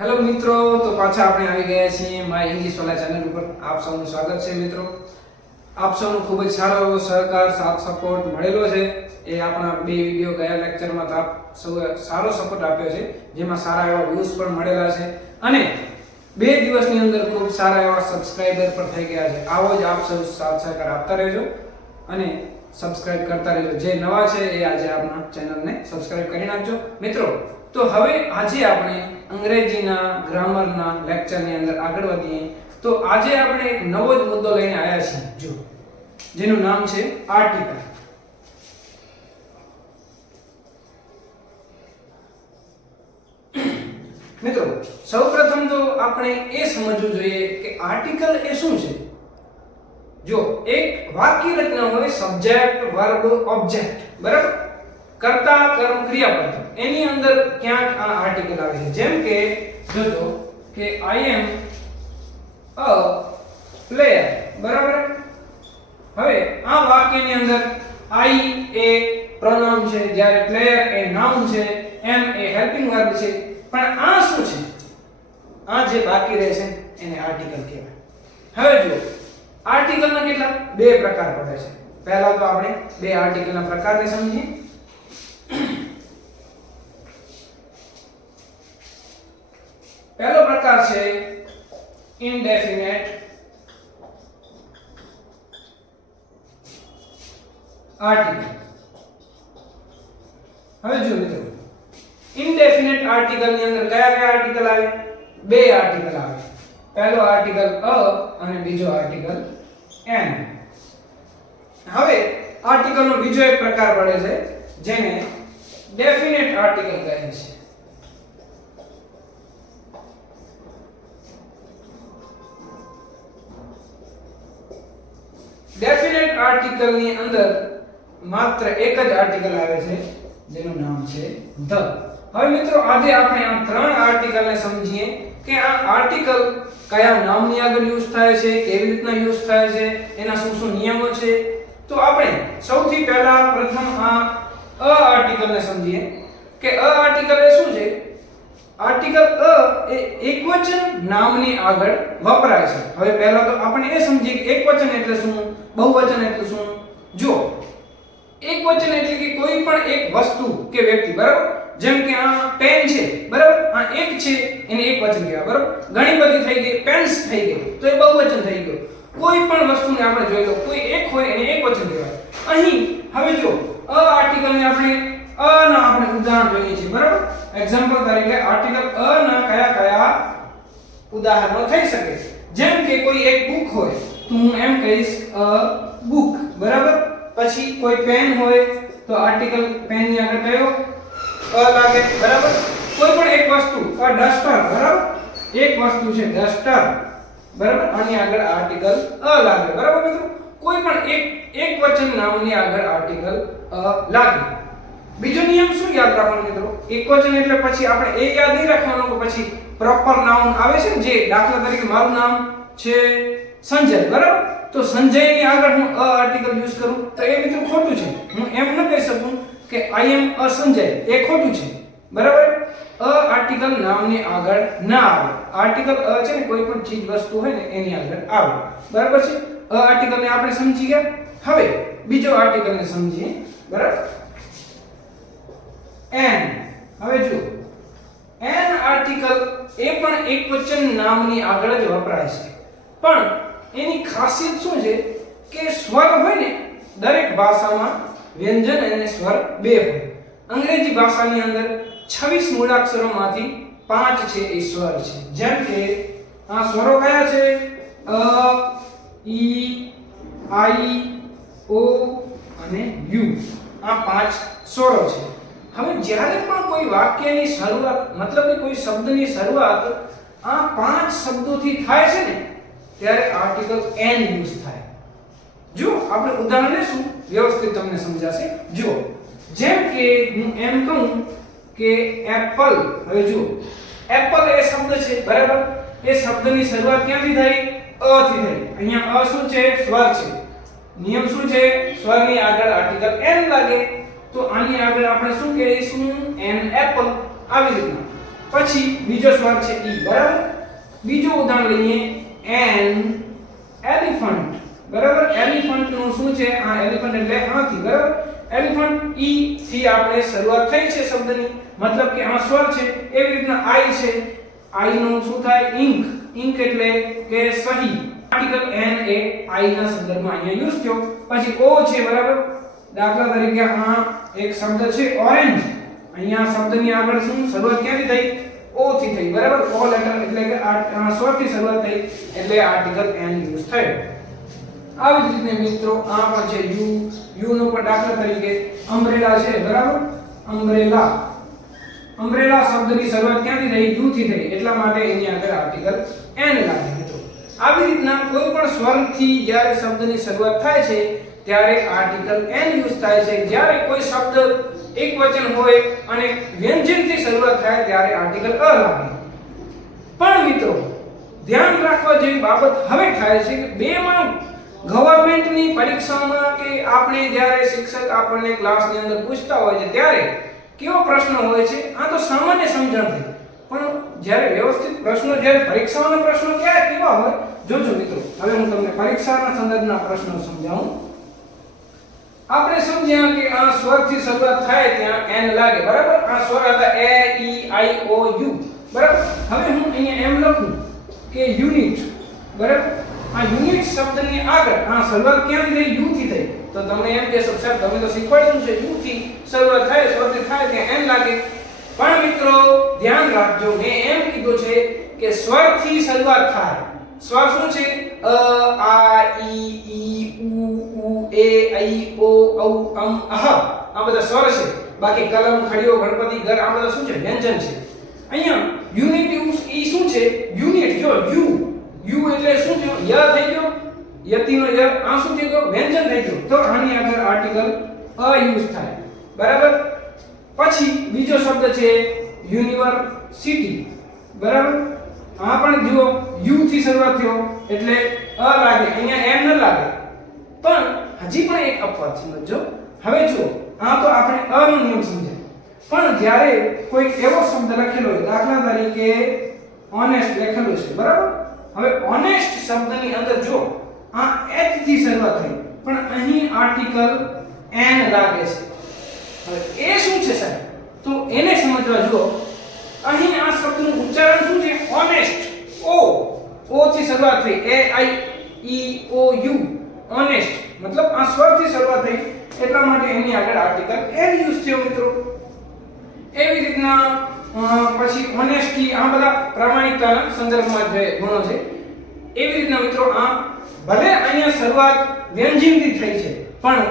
Hello મિત્રો, તો પાછા આપણે આવી ગયા છીએ માય ઇંગ્લિશ વાલા ચેનલ ઉપર. આપ સૌનું સ્વાગત છે મિત્રો. આપ સૌનો ખૂબ જ સારો એવો સહકાર, સાથ સપોર્ટ મળેલો છે. એ આપણા બે વિડિયો ગયા લેક્ચરમાં તો આપ સૌ સારો સપોર્ટ આપ્યો છે, જેમાં સારા એવા વ્યૂઝ પણ મળેલા છે અને 2 દિવસની અંદર ખૂબ સારા એવા સબસ્ક્રાઇબર પણ થઈ ગયા છે. આવો જ આપ સૌ સાથ સહકાર આપતા રહેજો અને સબસ્ક્રાઇબ કરતા રહેજો. જે નવા છે એ આજે આપણા ચેનલને સબસ્ક્રાઇબ કરી નાખજો મિત્રો. તો હવે આજે આપણે અંગ્રેજીના ગ્રામરના લેક્ચરની અંદર આગળ વધીએ. તો આજે આપણે એક નવો જ મુદ્દો લઈને આવ્યા છીએ, જો જેનું નામ છે આર્ટિકલ. મિત્રો, સૌપ્રથમ તો આપણે એ સમજવું જોઈએ કે આર્ટિકલ એ શું છે. જો એક વાક્ય રચના હોય, સબ્જેક્ટ, વર્બ, ઓબ્જેક્ટ, બરાબર, કર્તા, કર્મ, ક્રિયાપદ, એની અંદર ક્યાંક આ આર્ટિકલ આવે છે. જેમ કે જોજો કે I am a player, બરાબર. હવે આ વાક્યની અંદર I એ પ્રોનાઉન છે, જ્યારે player એ નાઉન છે, am એ હેલ્પિંગ વર્બ છે. પણ આ શું છે? આ જે બાકી રહે છે એને આર્ટિકલ કહેવાય. હવે જો આર્ટિકલના કેટલા 2 પ્રકાર પડે છે. પહેલા તો આપણે 2 આર્ટિકલના પ્રકારને સમજીએ. પહેલો પ્રકાર છે ઇનડેફિનેટ આર્ટિકલ. હવે જો મિત્રો, ઇનડેફિનેટ આર્ટિકલ ની અંદર કયા કયા આર્ટિકલ આવે? 2 આર્ટિકલ આવે. પહેલો આર્ટિકલ a અને બીજો આર્ટિકલ an. હવે આર્ટિકલનો બીજો એક પ્રકાર પડે છે જેને ડેફિનેટ આર્ટિકલ કહે છે. ડેફિનેટ આર્ટિકલ ની અંદર માત્ર એક જ આર્ટિકલ આવે છે જેનું નામ છે the. હવે મિત્રો, આજે આપણે આ 3 આર્ટિકલને સમજીએ કે આ આર્ટિકલ કયા નામની આગળ યુઝ થાય છે, કેવી રીતના યુઝ થાય છે, એના શું શું નિયમો છે. તો આપણે સૌથી પહેલા પ્રથમ આ અ આર્ટિકલને સમજીએ કે અ આર્ટિકલ એ શું છે. આર્ટિકલ અ એ એકવચન નામની આગળ વપરાય છે. હવે પહેલા તો આપણે એ સમજીએ કે એકવચન એટલે શું, બહુવચન એટલે શું. જો એકવચન એટલે કે કોઈ પણ એક વસ્તુ કે વ્યક્તિ, બરાબર. જેમ કે આ પેન છે, બરાબર, આ એક છે એને એકવચન કહેવાય, બરાબર. ઘણી બધી થઈ ગઈ, પેન્સ થઈ ગઈ તો એ બહુવચન થઈ ગયો. કોઈ પણ વસ્તુને આપણે જોઈ લો, કોઈ એક હોય એને એકવચન કહેવાય. અહીં હવે જો અ આર્ટિકલને આપણે ઉદાહરણ જોઈએ છીએ, બરાબર. એક્ઝામ્પલ તરીકે આર્ટિકલ અ ના કયા કયા ઉદાહરણો થઈ શકે. જેમ કે કોઈ એક બુક હોય તો હું એમ કહીશ અ બુક, બરાબર. પછી કોઈ પેન હોય તો આર્ટિકલ પેન ની આગળ કયો અ લાગે, બરાબર. કોઈ પણ એક વસ્તુ અ ડસ્ટર, બરાબર, એક વસ્તુ છે ડસ્ટર, બરાબર, આની આગળ આર્ટિકલ અ લાગે, બરાબર મિત્રો. કોઈ પણ એક વચન નામની આગળ આર્ટિકલ અ લાગે. બીજો નિયમ શું યાદ રાખવાનો મિત્રો? એકવચન એટલે પછી આપણે એ યાદ નહીં રાખવાનું કે પછી પ્રોપર નાઉન આવે છે ને, જે દાખલા તરીકે મારું નામ છે સંજય, બરાબર. તો સંજયની આગળ હું અ આર્ટિકલ યુઝ કરું તો એ મિત્રો ખોટું છે. હું એમ ન કહી શકું કે I am a સંજય, એ ખોટું છે, બરાબર. અ આર્ટિકલ નામની આગળ ના આવે. આર્ટિકલ અ છે ને કોઈ પણ ચીજ વસ્તુ હોય ને એની આગળ આવે, બરાબર છે. અ આર્ટિકલને આપણે સમજી ગયા. હવે બીજો આર્ટિકલને સમજીએ, બરાબર. an. હવે જો an આર્ટિકલ એ પણ એકવચન નામની આગળ જ વપરાય છે. પણ એની ખાસિયત શું છે કે સ્વર હોય ને, દરેક ભાષામાં વ્યંજન અને સ્વર 2 હોય. અંગ્રેજી ભાષાની અંદર 26 મૂળાક્ષરોમાંથી 5 છે એ સ્વર છે. જેમ કે આ સ્વરો કયા છે? અ, ઈ, આઈ, ઓ અને યુ. આ 5 સ્વરો છે. હવે જ્યારે પણ કોઈ વાક્યની શરૂઆત, મતલબ કે કોઈ શબ્દની શરૂઆત આ 5 શબ્દોથી થાય છે ને, ત્યારે આર્ટિકલ n યુઝ થાય. જો આપણે ઉદાહરણ લેશું, વ્યવસ્થિત તમને સમજાશે. જો જેમ કે હું એમ કહું કે એપલ. હવે જો એપલ એ શબ્દ છે, બરાબર. એ શબ્દની શરૂઆત ક્યાંથી થઈ? અ થી થઈ. અહીંયા અ શું છે? સ્વર છે. નિયમ શું છે? સ્વરની આગળ આર્ટિકલ n લાગે. તો આની આગળ આપણે શું કહીશું? An apple. આવી રીતના પછી બીજો સ્વર છે ઈ, બરાબર. બીજું ઉદાહરણ લઈએ, એન એલિફન્ટ, બરાબર. એલિફન્ટ નું શું છે? આ એલિફન્ટ એટલે હાથી, બરાબર. એલિફન્ટ ઈ થી આપણે શરૂઆત થઈ છે શબ્દની, મતલબ કે આમાં સ્વર છે. એવી રીતના આઈ છે, આઈ નું શું થાય? ઇંક. ઇંક એટલે કે સહી. આર્ટિકલ એન એ આઈ ના સંદર્ભમાં અહીંયા યુઝ થયો. પછી ઓ છે, બરાબર. દાખલા તરીકે આ એક શબ્દ છે ઓરેન્જ, અહીંયા શબ્દની આગળ શું શરૂઆત ક્યાંથી થઈ? ઓ થી થઈ, બરાબર. ઓ લેટર એટલે કે આ સ્વરથી શરૂઆત થઈ એટલે આર્ટિકલ એન યુઝ થયો. આવી જ રીતે મિત્રો આ પણ છે યુ. યુ નો પણ દાખલા તરીકે અમ્બ્રેલા છે, બરાબર. અમ્બ્રેલા. અમ્બ્રેલા શબ્દની શરૂઆત ક્યાંથી થઈ? યુ થી થઈ, એટલા માટે એની આગળ આર્ટિકલ એન લાગે મિત્રો. આવી રીતના કોઈ પણ સ્વરથી જ્યારે શબ્દની શરૂઆત થાય છે ત્યારે આર્ટિકલ એન યુઝ થાય છે. જ્યારે કોઈ શબ્દ એકવચન હોય અને વ્યંજનથી શરૂઆત થાય ત્યારે આર્ટિકલ અ લાગે. પણ મિત્રો ધ્યાન રાખવા જેવી બાબત હવે થાય છે કે બેમાં ગવર્નમેન્ટની પરીક્ષામાં કે આપણે જ્યારે શિક્ષક આપણને ક્લાસની અંદર પૂછતા હોય છે ત્યારે કેવો પ્રશ્ન હોય છે? આ તો સામાન્ય સમજણથી, પણ જ્યારે વ્યવસ્થિત પ્રશ્નો, જ્યારે પરીક્ષાઓના પ્રશ્નો ક્યારે કેવા હોય જોજો મિત્રો. હવે હું તમને પરીક્ષાના સંદર્ભના પ્રશ્નો સમજાવું. આપણે સમજ્યા કે આ સ્વરથી શરૂઆત થાય ત્યાં એન લાગે, બરાબર. આ સ્વર હતા એ, ઈ, આઈ, ઓ, યુ, બરાબર. હવે હું અહીંયા એમ લખું કે યુનિટ, બરાબર. આ યુનિટ શબ્દની આગળ આ શરૂઆત ક્યાંથી થઈ? યુ થી થઈ. તો તમે એમ કહેશો સર તમે તો શીખવાડ્યું છે યુ થી શરૂઆત થાય, સ્વરથી થાય ત્યાં એન લાગે. પણ મિત્રો ધ્યાન રાખજો, મેં એમ કીધું છે કે સ્વરથી શરૂઆત થાય. સ્વર શું છે? અ, આ, ઈ, ઉ, એ, ઐ, ઓ, ઔ, અમ, અહ. આ બધા સ્વર છે. બાકી કલમ, ખડિયો, ગણપતિ, ઘર આ બધા શું છે? વ્યંજન છે. અહીંયા યુનિટ ઈ શું છે? યુનિટ. જો યુ, યુ એટલે શું થયો? ય થઈ ગયો. યતિનો ય, આ શું થઈ ગયો? વ્યંજન થઈ ગયો. તો આની આગળ આર્ટિકલ અ યુઝ થાય, બરાબર. પછી બીજો શબ્દ છે યુનિવર્સિટી, બરાબર. આ પણ જુઓ યુ થી શરૂઆત થયો એટલે અ લાગે, અહીંયા એમ ન લાગે. પણ હજી પણ એક અપવાદ સમજો. હવે જુઓ આ તો આપણે અ નો નિયમ સમજ્યા, પણ જ્યારે કોઈ એવો શબ્દ લખેલો હોય, દાખલા તરીકે ઓનેસ્ટ લખેલું છે, બરાબર. હવે ઓનેસ્ટ શબ્દની અંદર જો આ એચ થી શરૂઆત થઈ પણ અહીં આર્ટિકલ એન લાગે છે. હવે એ શું છે સાહેબ? તો એને સમજવા જુઓ. અહીં આ શબ્દનું ઉચ્ચારણ શું છે? ઓનેસ્ટ. ઓ, ઓ થી શરૂઆત થઈ, એ, આઈ, ઈ, ઓ, યુ, ઓનેસ્ટ. મતલબ આ સ્વરથી શરૂઆત થઈ એટલા માટે એની આગળ આર્ટિકલ એન યુઝ થયો મિત્રો. એવી રીતના પછી ઓનેસ્ટી, આ બધા પ્રામાણિકતાના સંદર્ભમાં જે ગુણો છે. એવી રીતના મિત્રો આ ભલે અહીંયા શરૂઆત વ્યંજનથી થઈ છે પણ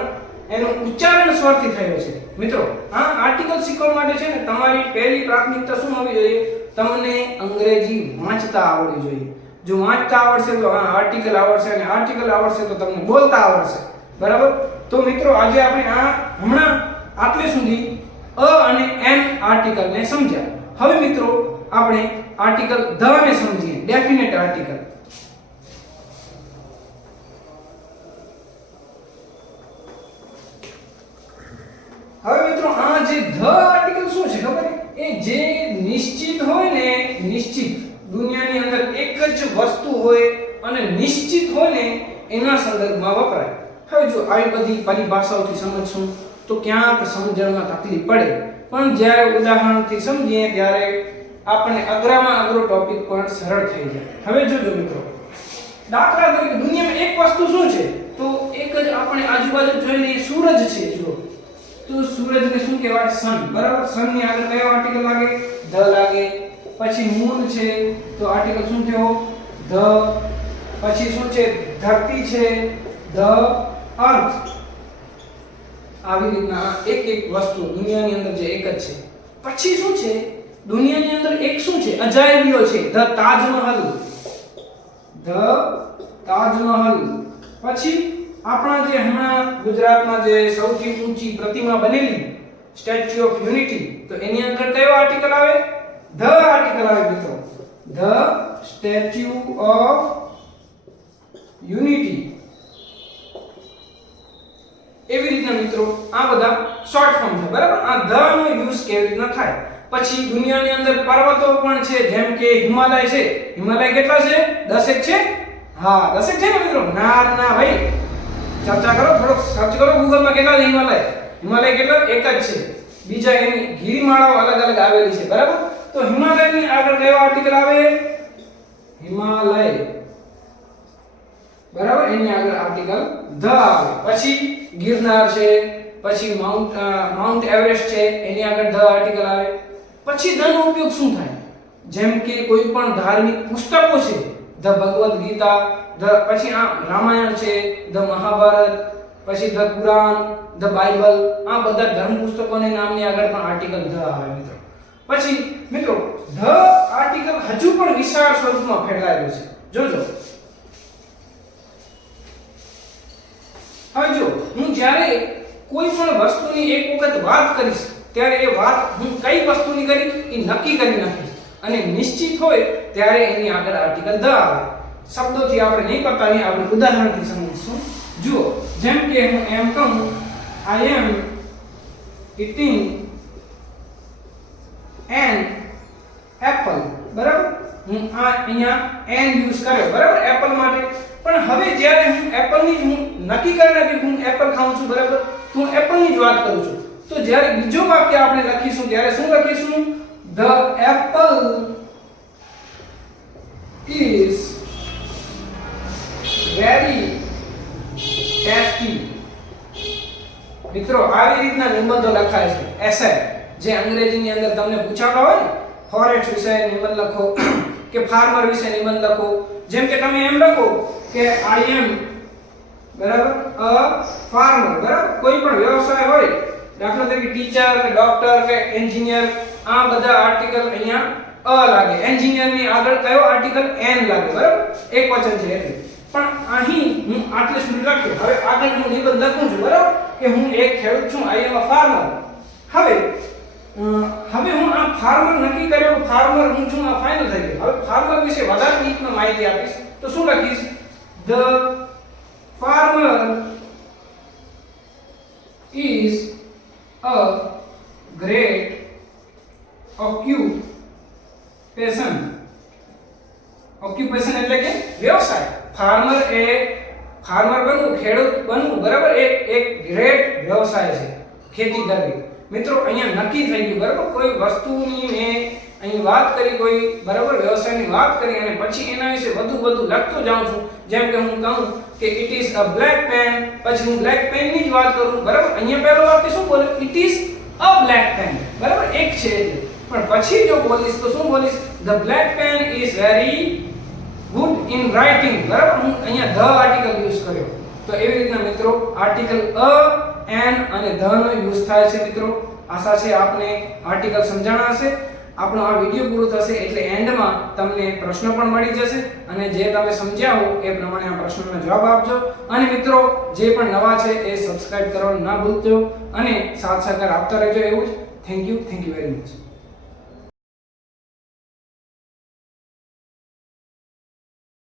એનું ઉચ્ચારણ સ્વરથી થયો છે. મિત્રો આ આર્ટિકલ શીખવા માટે છે ને તમારી પહેલી પ્રાથમિકતા શું હોવી જોઈએ? તમને અંગ્રેજી વાંચતા આવડવી જોઈએ. જો વાંચતા આવડશે તો આ આર્ટિકલ આવડશે, અને આર્ટિકલ આવડશે તો તમને બોલતા આવડશે, બરાબર. તો મિત્રો આજે આપણે આ હમણાં આટલે સુધી અ અને એન આર્ટિકલને સમજ્યા. હવે મિત્રો આપણે આર્ટિકલ ધ ને સમજીએ, ડેફિનેટ આર્ટિકલ. હવે મિત્રો આ જે ધ આર્ટિકલ શું છે ખબર? એ જે નિશ્ચિત હોય ને, નિશ્ચિત દુનિયાની અંદર એક જ વસ્તુ હોય અને નિશ્ચિત હોય ને એના સંદર્ભમાં વપરાય. હવે જો આવી બધી પરિભાષાઓથી સમજશું તો ક્યાંક સમજણમાં તકલીફ પડે, પણ જ્યારે ઉદાહરણથી સમજીએ ત્યારે આપણને અઘરામાં અઘરો ટોપિક પણ સરળ થઈ જાય. હવે જોજો મિત્રો, દાખલા તરીકે દુનિયામાં એક વસ્તુ શું છે? તો એક જ આપણે આજુબાજુ જોઈને સૂરજ છે. જો તો સૂરજને શું કહેવાય? સન, બરાબર. સન ની આગળ કયો આર્ટિકલ લાગે? ધ લાગે. પછી મૂન છે તો આર્ટિકલ શું થયો? ધ. પછી શું છે? ધરતી છે, ધ. અર્થ. આવી રીતના એક એક વસ્તુ દુનિયાની અંદર જે એક જ છે. પછી શું છે? દુનિયાની અંદર એક શું છે? અજાયબીઓ છે. The Taj Mahal, the Taj Mahal. પછી આપણા જે હમણાં ગુજરાતમાં જે સૌથી ઊંચી પ્રતિમા બનેલી સ્ટેચ્યુ ઓફ યુનિટી, તો એની અંદર કયો આર્ટિકલ આવે? ધ આર્ટિકલ આવે મિત્રો. The statue of unity. એવી રીતના મિત્રો આ બધા શોર્ટ ફોર્મ છે, બરાબર. આ ધ નો યુઝ કેવી રીતના થાય? પછી દુનિયાની અંદર પર્વતો પણ છે, જેમ કે હિમાલય છે. હિમાલય કેટલા છે? 10 છે. હા 10 છે ને મિત્રો? ના ભાઈ, ચર્ચા કરો, થોડો સર્ચ કરો ગૂગલ માં કેટલા છે હિમાલય. હિમાલય કેટલો? એક જ છે. બીજા એની ગિરિમાળાઓ અલગ અલગ આવેલી છે, બરાબર. તો હિમાલયની આગળ કયો આર્ટિકલ આવે? હિમાલય, બરાબર. એની આગળ આર્ટિકલ ધ આવે. પછી ગિરનાર છે, પછી માઉન્ટ એવરેસ્ટ છે, એની આગળ ધ આર્ટિકલ આવે. પછી ધ નો ઉપયોગ શું થાય? જેમ કે કોઈ પણ ધાર્મિક પુસ્તકો છે, ધ ભગવદ ગીતા, પછી આ રામાયણ છે, ધ મહાભારત, પછી ધ કુરાન, ધ બાઇબલ, આ બધા ધર્મ પુસ્તકોના નામની આગળ પણ આર્ટિકલ ધ આવે મિત્રો. પછી મિત્રો ધ આર્ટિકલ હજુ પણ વિશાળ સ્વરૂપમાં ફેલાયેલું છે. જોજો, હવે જો હું જ્યારે કોઈ પણ વસ્તુની એક વખત વાત કરીશ ત્યારે એ વાત હું કઈ વસ્તુની કરી એ નક્કી કરી નાખીશ, અને નિશ્ચિત હોય ત્યારે એની આગળ આર્ટિકલ ધ આવે. શબ્દોથી આપણે નહીં પતાવીએ, આપણે ઉદાહરણથી સમજીશું. જુઓ, જેમ કે હું એમ કહું, આઈ એમ eating an apple, બરાબર. હું આ અહીંયા an યુઝ કર્યો, બરાબર, એપલ માટે. પણ હવે જ્યારે હું એપલની હું નક્કી કરી નાખી હું એપલ ખાઉં છું, બરાબર, તો હું એપલની જ વાત કરું છું. તો જ્યારે બીજો વાક્ય આપણે લખીશું ત્યારે શું લખીશું? The apple is very tasty. મિત્રો આવી રીતના નિબંધો લખાય છે. એસે જે અંગ્રેજીની અંદર તમને પૂછાતા હોય ને, ફોરેસ્ટ વિશે નિબંધ લખો કે ફાર્મર વિશે નિબંધ લખો. જેમ કે તમે એમ લખો કે આઈ એમ, બરાબર, અ ફાર્મર, બરાબર. કોઈ પણ વ્યવસાય હોય, દાખલા તરીકે ટીચર કે ડોક્ટર કે એન્જિનિયર, આ બધા આર્ટિકલ અહીંયા અ લાગે. એન્જિનિયરની આગળ કયો આર્ટિકલ? એન લાગે, બરાબર. એક વચન છે એટલે. પણ અહીં હું આટલે સુધી લખ્યું. હવે આગળ હું નિબંધ લખું છું, બરાબર, કે હું એક ખેડૂત છું, આઈ એમ અ ફાર્મર. હવે હું આ ફાર્મર નક્કી કર્યો, ફાર્મર હું છું, આ ફાઇનલ થઈ ગયું. હવે ફાર્મર વિશે વધારે ડીપમાં માહિતી આપીશ તો શું લખીશ? The farmer is a great occupation. Occupation એટલે કે વ્યવસાય. ફાર્મર બનવું, ખેડૂત બનવું, બરાબર, એક ગ્રેટ વ્યવસાય છે ખેતી કરવી. મિત્રો અહીંયા નક્કી થઈ ગયું, બરાબર. કોઈ વસ્તુની મેં અહીં વાત કરી, કોઈ બરાબર વ્યવસાયની વાત કરી, અને પછી એના વિશે વધુ લખતો જાઉં છું. જેમ કે હું કહું કે it is a black pen, પછી હું બ્લેક પેન ની જ વાત કરું, બરાબર. અહીંયા પહેલો વાક્ય શું બોલે? It is a black pen, બરાબર, એક છે એટલે. પણ પછી જો બોલીશ તો શું બોલીશ? The black pen is very good in writing, બરાબર. હું અહીંયા ધ આર્ટિકલ યુઝ કર્યો. તો એવી રીતના મિત્રો આર્ટિકલ અ, એન અને ધ નો યુઝ થાય છે મિત્રો. આશા છે આપને આર્ટિકલ સમજાણા હશે. આપણો આ વિડિયો પૂરો થશે એટલે એન્ડમાં તમને પ્રશ્ન પણ મળી જશે, અને જે તમે સમજ્યા હો એ પ્રમાણે આ પ્રશ્નોના જવાબ આપજો. અને મિત્રો જે પણ નવા છે એ સબસ્ક્રાઇબ કરવાનું ના ભૂલજો, અને સાથ સહકાર આપતા રહેજો. એવું જ થેન્ક યુ વેરી મચ.